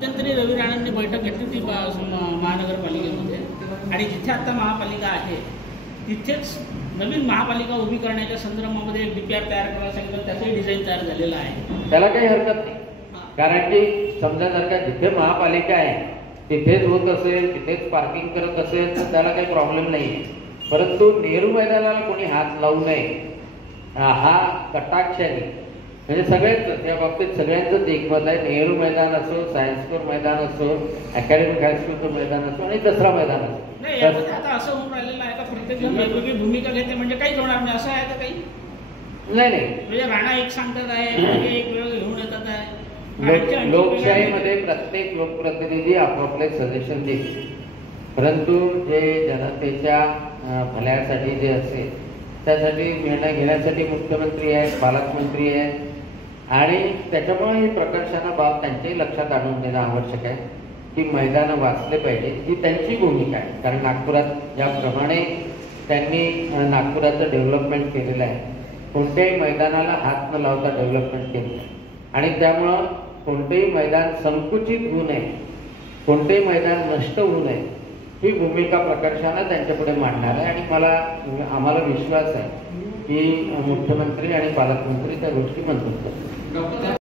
मध्यंतरी रवी राणांनी बैठक घेतली ती महानगरपालिकेमध्ये आणि जिथे आता महापालिका आहे तिथेच नवीन महापालिका उभी करण्याच्या संदर्भामध्ये एक डीपीआर तयार करायला सांगितलं, त्याचंही डिझाईन तयार झालेलं आहे. त्याला काही हरकत नाही, कारण की समजा जर का जिथे महापालिका आहे तिथेच होत असेल, तिथेच पार्किंग करत असेल तर त्याला काही प्रॉब्लेम नाही. परंतु नेहरू मैदानाला कोणी हात लावू नये हा कटाक्षाने म्हणजे सगळेच त्या बाबतीत सगळ्यांचंच एकमत आहे. नेहरू मैदान असो, सायन्स कोर मैदान असो, अकॅडमिक हायस्कूलचं मैदान असो आणि दसरा मैदान असो. नाही आता असं होऊन राहिलेलं आहे का प्रत्येक जण वेगवेगळी भूमिका घेते म्हणजे काहीच होणार नाही असं आहे का? काही नाही म्हणजे राणा एक सांगतात आहे, एक वेळ घेऊन येतात आहे. लोकशाहीमध्ये प्रत्येक लोकप्रतिनिधी आपापले सजेशन देईल, परंतु जे जनतेच्या भल्यासाठी जे असेल त्यासाठी निर्णय घेण्यासाठी मुख्यमंत्री आहेत, पालकमंत्री आहेत आणि त्याच्यामुळे ही प्रकर्षानं बाब त्यांच्याही लक्षात आणून देणं आवश्यक आहे की मैदानं वाचले पाहिजे, ही त्यांची भूमिका आहे. कारण नागपुरात ज्याप्रमाणे त्यांनी नागपुराचं डेव्हलपमेंट केलेलं आहे, कोणत्याही मैदानाला हात न लावता डेव्हलपमेंट केलं आहे आणि त्यामुळं कोणतेही मैदान संकुचित होऊ नये, कोणतेही मैदान नष्ट होऊ नये ही भूमिका प्रकर्षानं त्यांच्यापुढे मांडणार आहे. आणि आम्हाला विश्वास आहे की मुख्यमंत्री आणि पालकमंत्री त्या गोष्टी मंजूर करतील.